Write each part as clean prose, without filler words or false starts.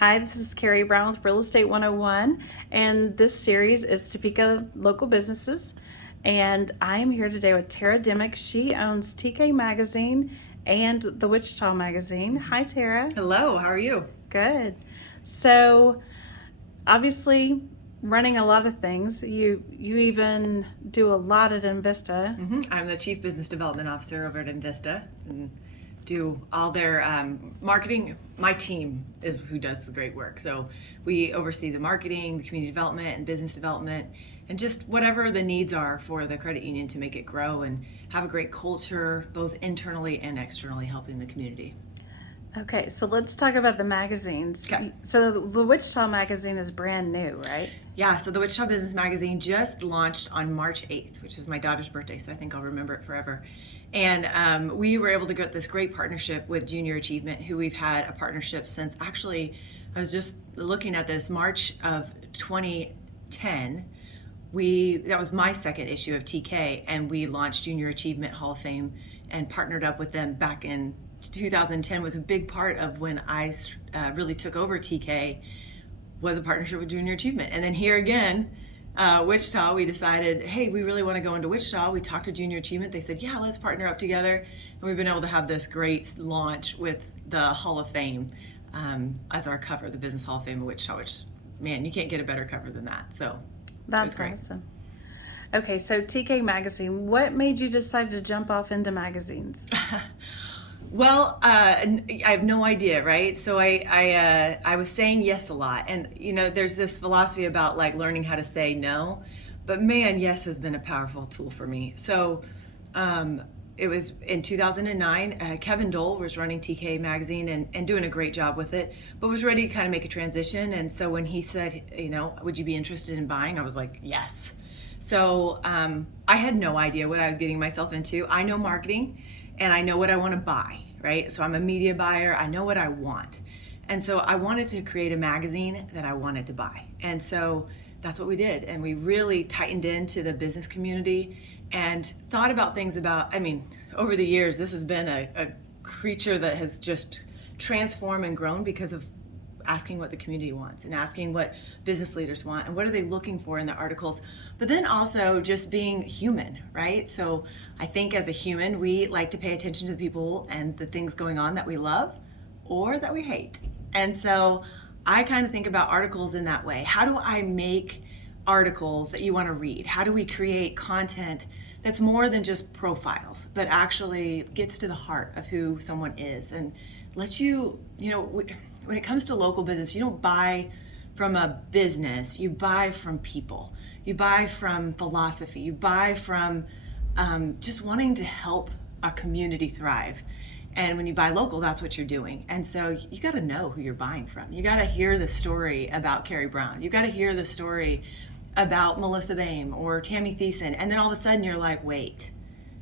Hi, this is Karey Brown with Real Estate 101, and this series is Topeka local businesses. And I am here today with Tara Dimick. She owns TK Magazine and the Wichita Magazine. Hi, Tara. Hello, how are you? Good. So, obviously, running a lot of things. You even do a lot at Envista. I'm the Chief Business Development Officer over at Envista and do all their marketing. My team is who does the great work. So we oversee the marketing, the community development, and business development, and just whatever the needs are for the credit union to make it grow and have a great culture, both internally and externally, helping the community. Okay, so let's talk about the magazines. Okay. So the Wichita Magazine is brand new, right? Yeah, so the Wichita Business Magazine just launched on March 8th, which is my daughter's birthday, so I think I'll remember it forever. And we were able to get this great partnership with Junior Achievement, who we've had a partnership since actually, I was just looking at this, March of 2010. That was my second issue of TK, and we launched Junior Achievement Hall of Fame and partnered up with them back in 2010. Was a big part of when I really took over TK, was a partnership with Junior Achievement. And then here again, Wichita, we decided, hey, we really want to go into Wichita. We talked to Junior Achievement. They said, yeah, let's partner up together. And we've been able to have this great launch with the Hall of Fame as our cover, the Business Hall of Fame of Wichita, which, man, you can't get a better cover than that. So That's awesome. Okay, so TK Magazine, what made you decide to jump off into magazines? Well, I have no idea, right? So I was saying yes a lot, and there's this philosophy about like learning how to say no, but man, yes has been a powerful tool for me. So it was in 2009. Kevin Dole was running TK Magazine and doing a great job with it, but was ready to kind of make a transition. And so when he said, would you be interested in buying? I was like, yes. So I had no idea what I was getting myself into. I know marketing and I know what I want to buy, right? So I'm a media buyer. I know what I want. And so I wanted to create a magazine that I wanted to buy. And so that's what we did. And we really tightened into the business community and thought about things over the years, this has been a creature that has just transformed and grown because of asking what the community wants and asking what business leaders want and what are they looking for in the articles, but then also just being human, right? So I think as a human, we like to pay attention to the people and the things going on that we love or that we hate. And so I kind of think about articles in that way. How do I make articles that you want to read? How do we create content that's more than just profiles, but actually gets to the heart of who someone is and lets you, when it comes to local business, you don't buy from a business, you buy from people. You buy from philosophy. You buy from just wanting to help a community thrive. And when you buy local, that's what you're doing. And so you got to know who you're buying from. You got to hear the story about Karey Brown. You got to hear the story about Melissa Boehm or Tammy Thiessen. And then all of a sudden you're like, wait,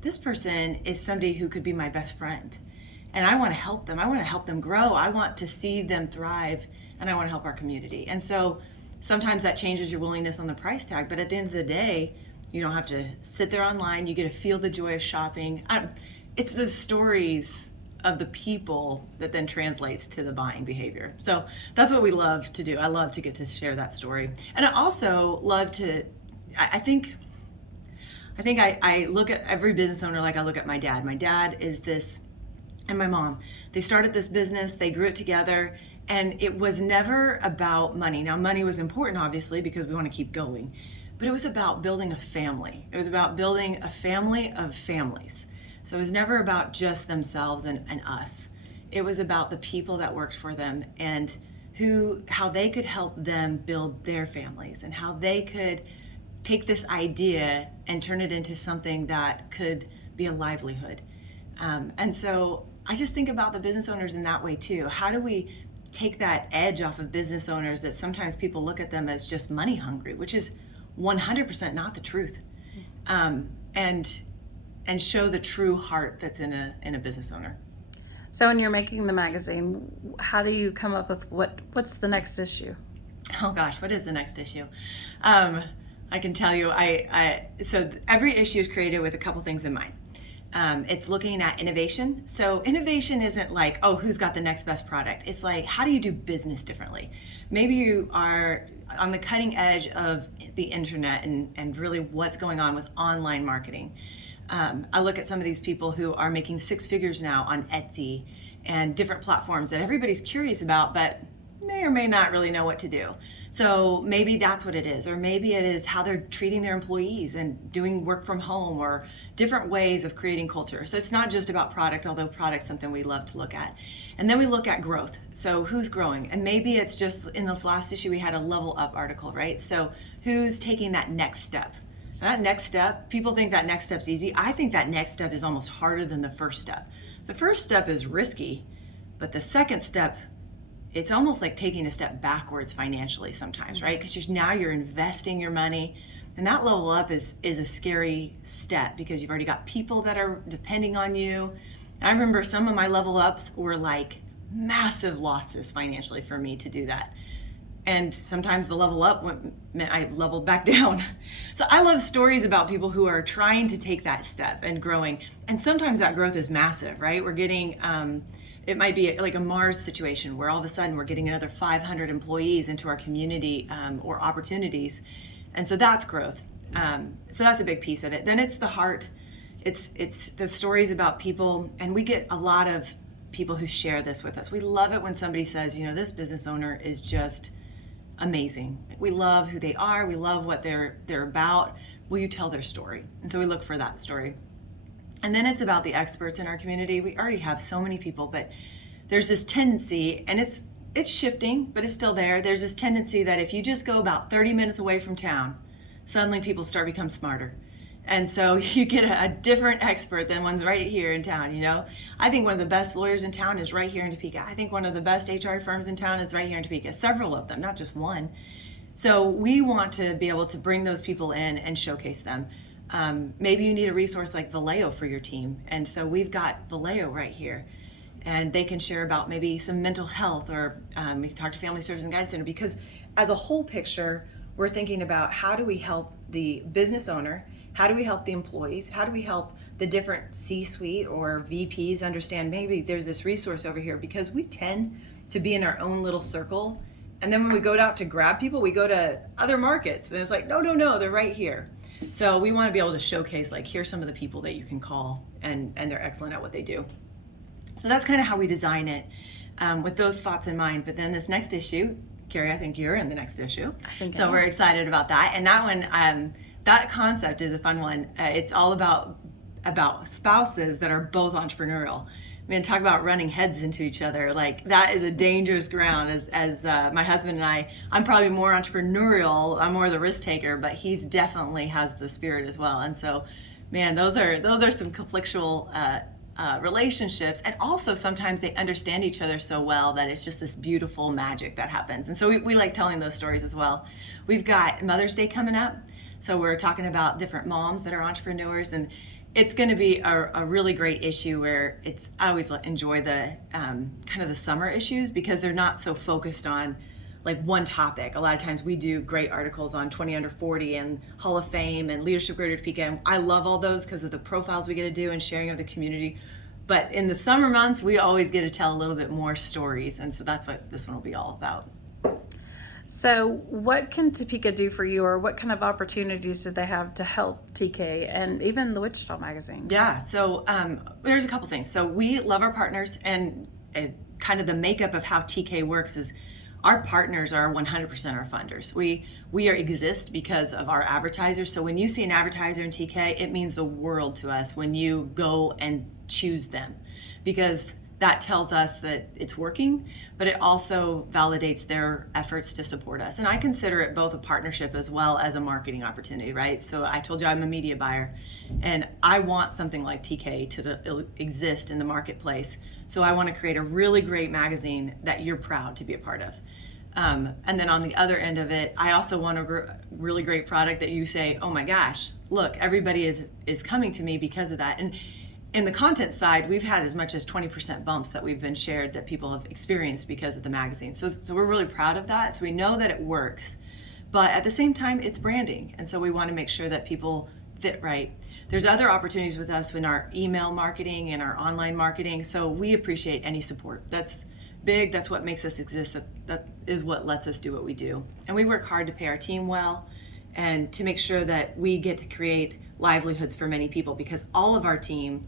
this person is somebody who could be my best friend. And I want to help them. I want to help them grow. I want to see them thrive, and I want to help our community. And so sometimes that changes your willingness on the price tag, but at the end of the day, you don't have to sit there online. You get to feel the joy of shopping. It's the stories of the people that then translates to the buying behavior. So that's what we love to do. I love to get to share that story. And I also love to, I think I look at every business owner like I look at my dad. My dad is this, and my mom, they started this business, they grew it together, and it was never about money. Now, money was important, obviously, because we want to keep going, but it was about building a family. It was about building a family of families. So it was never about just themselves and us. It was about the people that worked for them and how they could help them build their families and how they could take this idea and turn it into something that could be a livelihood. And so I just think about the business owners in that way too. How do we take that edge off of business owners that sometimes people look at them as just money hungry, which is 100% not the truth, and show the true heart that's in a business owner. So when you're making the magazine, how do you come up with what's the next issue? Oh gosh, what is the next issue? I can tell you, so every issue is created with a couple things in mind. It's looking at innovation. So innovation isn't like, oh, who's got the next best product? It's like, how do you do business differently? Maybe you are on the cutting edge of the internet and really what's going on with online marketing. I look at some of these people who are making six figures now on Etsy and different platforms that everybody's curious about, but may or may not really know what to do. So maybe that's what it is, or maybe it is how they're treating their employees and doing work from home or different ways of creating culture. So it's not just about product, although product's something we love to look at. And then we look at growth. So who's growing? And maybe it's just in this last issue we had a level up article, right? So who's taking that next step? That next step, people think that next step's easy. I think that next step is almost harder than the first step. The first step is risky, but the second step, it's almost like taking a step backwards financially sometimes, right? Because now you're investing your money, and that level up is a scary step because you've already got people that are depending on you. And I remember some of my level ups were like massive losses financially for me to do that. And sometimes the level up meant I leveled back down. So I love stories about people who are trying to take that step and growing. And sometimes that growth is massive, right? We're getting, it might be like a Mars situation where all of a sudden we're getting another 500 employees into our community or opportunities. And so that's growth. So that's a big piece of it. Then it's the heart. It's the stories about people, and we get a lot of people who share this with us. We love it when somebody says, this business owner is just amazing. We love who they are. We love what they're about. Will you tell their story? And so we look for that story. And then it's about the experts in our community. We already have so many people, but there's this tendency, and it's shifting, but it's still there. There's this tendency that if you just go about 30 minutes away from town, suddenly people start to become smarter. And so you get a different expert than one's right here in town, I think one of the best lawyers in town is right here in Topeka. I think one of the best HR firms in town is right here in Topeka, several of them, not just one. So we want to be able to bring those people in and showcase them. Maybe you need a resource like Vallejo for your team. And so we've got Vallejo right here. And they can share about maybe some mental health, or we can talk to Family Service and Guidance Center, because as a whole picture, we're thinking about how do we help the business owner, how do we help the employees, how do we help the different C-suite or VPs understand maybe there's this resource over here, because we tend to be in our own little circle. And then when we go out to grab people, we go to other markets and it's like, no, they're right here. So we want to be able to showcase, like, here's some of the people that you can call, and they're excellent at what they do. So that's kind of how we design it, with those thoughts in mind. But then this next issue, Karey, I think you're in the next issue. So we're excited about that. And that one, that concept is a fun one. It's all about spouses that are both entrepreneurial. I mean, talk about running heads into each other. Like, that is a dangerous ground. As my husband and I'm probably more entrepreneurial. I'm more the risk taker, but he's definitely has the spirit as well. And so, man, those are some conflictual relationships. And also sometimes they understand each other so well that it's just this beautiful magic that happens. And so we like telling those stories as well. We've got Mother's Day coming up. So we're talking about different moms that are entrepreneurs, and it's going to be a really great issue where I always enjoy the kind of the summer issues, because they're not so focused on like one topic. A lot of times we do great articles on 20 under 40 and Hall of Fame and Leadership Greater Topeka. And I love all those because of the profiles we get to do and sharing of the community. But in the summer months, we always get to tell a little bit more stories. And so that's what this one will be all about. So what can Topeka do for you, or what kind of opportunities did they have to help TK and even the Wichita Magazine? Yeah, so there's a couple things. So we love our partners, and kind of the makeup of how TK works is our partners are 100% our funders. We exist because of our advertisers. So when you see an advertiser in TK, it means the world to us when you go and choose them, because that tells us that it's working, but it also validates their efforts to support us. And I consider it both a partnership as well as a marketing opportunity, right? So I told you I'm a media buyer, and I want something like TK to exist in the marketplace. So I want to create a really great magazine that you're proud to be a part of. And then on the other end of it, I also want a really great product that you say, oh my gosh, look, everybody is coming to me because of that. And in the content side, we've had as much as 20% bumps that we've been shared that people have experienced because of the magazine. So we're really proud of that. So we know that it works, but at the same time, it's branding. And so we want to make sure that people fit right. There's other opportunities with us in our email marketing and our online marketing. So we appreciate any support. That's big. That's what makes us exist. That is what lets us do what we do. And we work hard to pay our team well and to make sure that we get to create livelihoods for many people, because all of our team,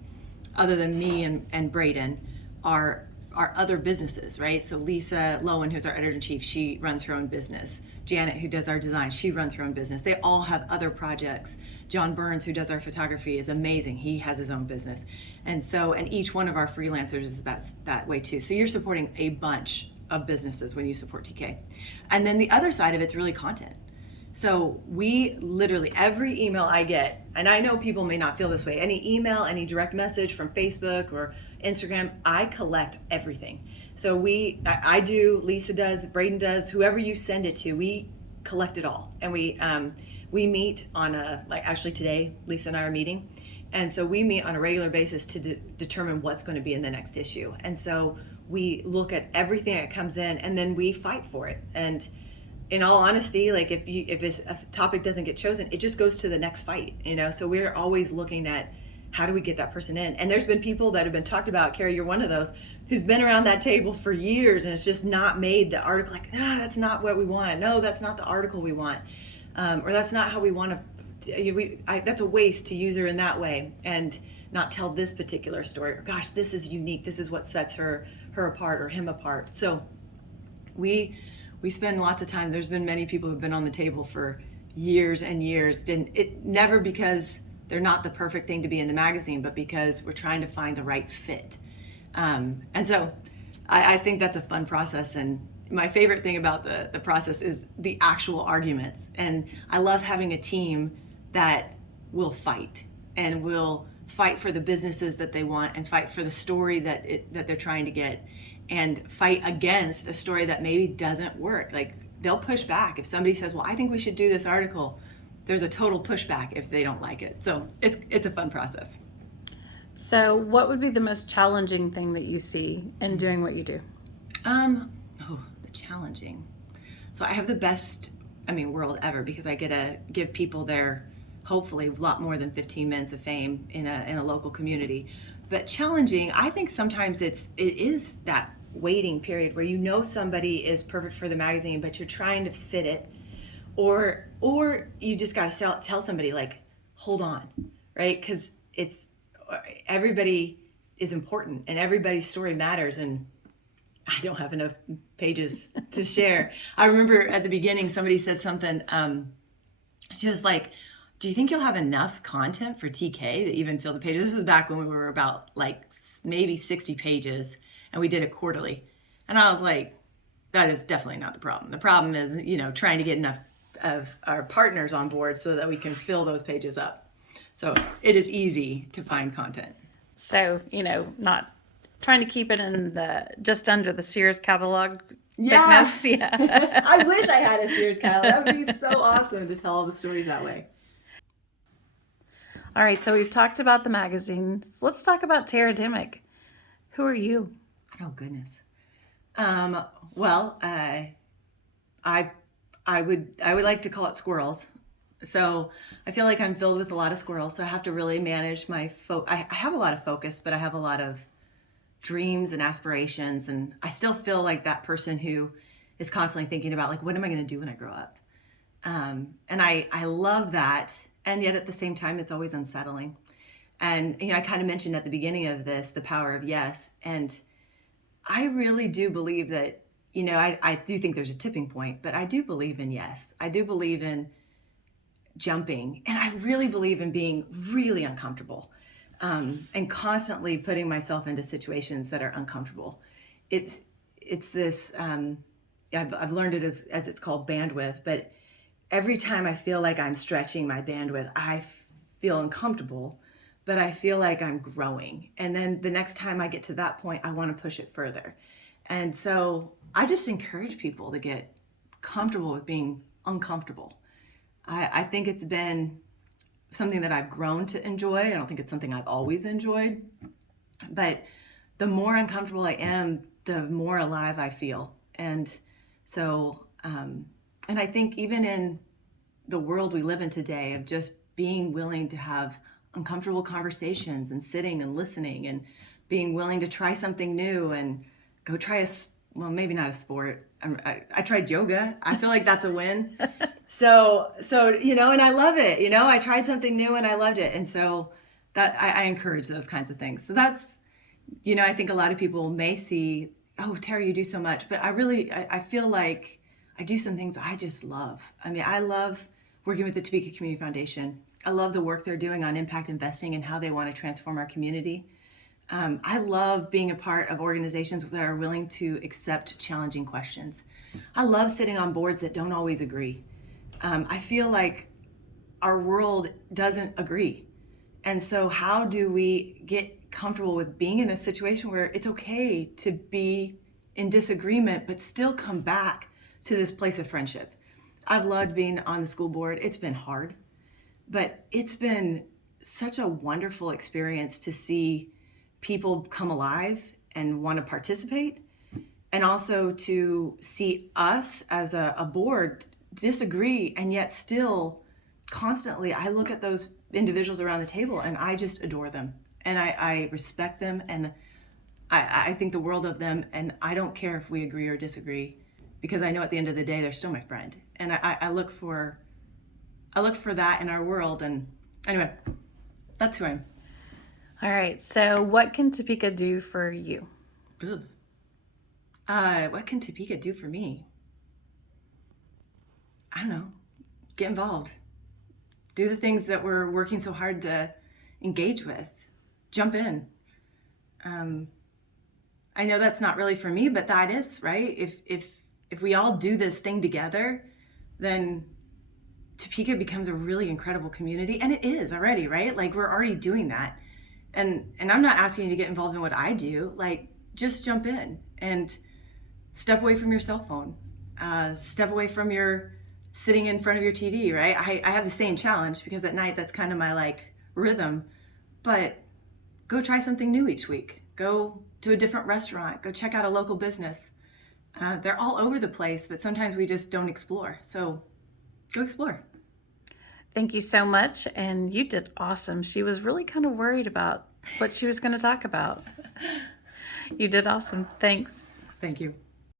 other than me and Braden, are other businesses, right? So Lisa Lowen, who's our editor-in-chief, she runs her own business. Janet, who does our design, she runs her own business. They all have other projects. John Burns, who does our photography, is amazing. He has his own business. And each one of our freelancers is that way too. So you're supporting a bunch of businesses when you support TK. And then the other side of it's really content. So we literally, every email I get, and I know people may not feel this way, any email, any direct message from Facebook or Instagram, I collect everything. So I do, Lisa does, Braden does, whoever you send it to, we collect it all. And we meet on actually today, Lisa and I are meeting. And so we meet on a regular basis to determine what's going to be in the next issue. And so we look at everything that comes in and then we fight for it. And in all honesty, like if a topic doesn't get chosen, it just goes to the next fight, So we're always looking at how do we get that person in. And there's been people that have been talked about, Karey, you're one of those, who's been around that table for years and it's just not made the article, like, that's not what we want. No, that's not the article we want. Or that's not how we want to, that's a waste to use her in that way and not tell this particular story. Or gosh, this is unique. This is what sets her apart or him apart. So we spend lots of time. There's been many people who've been on the table for years and years. Never because they're not the perfect thing to be in the magazine, but because we're trying to find the right fit. And so I think that's a fun process. And my favorite thing about the process is the actual arguments. And I love having a team that will fight and will fight for the businesses that they want and fight for the story that they're trying to get, and fight against a story that maybe doesn't work. Like they'll push back. If somebody says, well, I think we should do this article, there's a total pushback if they don't like it. So it's a fun process. So what would be the most challenging thing that you see in doing what you do? The challenging. So I have the best, world ever, because I get to give people their, hopefully, a lot more than 15 minutes of fame in a local community. But challenging, I think sometimes it is that waiting period where somebody is perfect for the magazine, but you're trying to fit it, or you just got to tell somebody, like, hold on, right? Because everybody is important and everybody's story matters, and I don't have enough pages to share. I remember at the beginning somebody said something, she was like, do you think you'll have enough content for TK to even fill the pages? This was back when we were about maybe 60 pages and we did it quarterly. And I was like, that is definitely not the problem. The problem is, trying to get enough of our partners on board so that we can fill those pages up. So it is easy to find content. So, not trying to keep it in just under the Sears catalog thickness. Yeah. I wish I had a Sears catalog. That would be so awesome to tell all the stories that way. All right, so we've talked about the magazines. Let's talk about Tara Dimick. Who are you? Oh goodness. Well, I would like to call it squirrels. So I feel like I'm filled with a lot of squirrels. So I have to really manage my I have a lot of focus, but I have a lot of dreams and aspirations, and I still feel like that person who is constantly thinking about, like, what am I going to do when I grow up? And I love that. And yet at the same time, it's always unsettling. And, I kind of mentioned at the beginning of this, the power of yes. And I really do believe that, I do think there's a tipping point, but I do believe in yes. I do believe in jumping. And I really believe in being really uncomfortable, and constantly putting myself into situations that are uncomfortable. It's this, I've learned it as it's called bandwidth, but every time I feel like I'm stretching my bandwidth, I feel uncomfortable, but I feel like I'm growing. And then the next time I get to that point, I want to push it further. And so I just encourage people to get comfortable with being uncomfortable. I think it's been something that I've grown to enjoy. I don't think it's something I've always enjoyed, but the more uncomfortable I am, the more alive I feel. And so, and I think even in the world we live in today of just being willing to have uncomfortable conversations and sitting and listening and being willing to try something new and go try well, maybe not a sport. I tried yoga. I feel like that's a win. So, and I love it. I tried something new and I loved it. And so that I encourage those kinds of things. So that's, I think a lot of people may see, oh, Terry, you do so much, but I feel like I do some things I just love. I mean, I love working with the Topeka Community Foundation. I love the work they're doing on impact investing and how they want to transform our community. I love being a part of organizations that are willing to accept challenging questions. I love sitting on boards that don't always agree. I feel like our world doesn't agree. And so how do we get comfortable with being in a situation where it's okay to be in disagreement, but still come back to this place of friendship? I've loved being on the school board. It's been hard, but it's been such a wonderful experience to see people come alive and want to participate, and also to see us as a board disagree, and yet still constantly I look at those individuals around the table and I just adore them, and I respect them, and I think the world of them, and I don't care if we agree or disagree, because I know at the end of the day they're still my friend, and I look for that in our world. And anyway, that's who I am. All right. So, what can Topeka do for you? What can Topeka do for me? I don't know. Get involved. Do the things that we're working so hard to engage with. Jump in. I know that's not really for me, but that is, right? If we all do this thing together, then Topeka becomes a really incredible community, and it is already, right? Like, we're already doing that. And I'm not asking you to get involved in what I do. Like, just jump in and step away from your cell phone. Step away from your sitting in front of your TV, right? I have the same challenge because at night that's kind of my rhythm. But go try something new each week. Go to a different restaurant. Go check out a local business. They're all over the place, but sometimes we just don't explore. So go explore. Thank you so much. And you did awesome. She was really kind of worried about what she was going to talk about. You did awesome. Thanks. Thank you.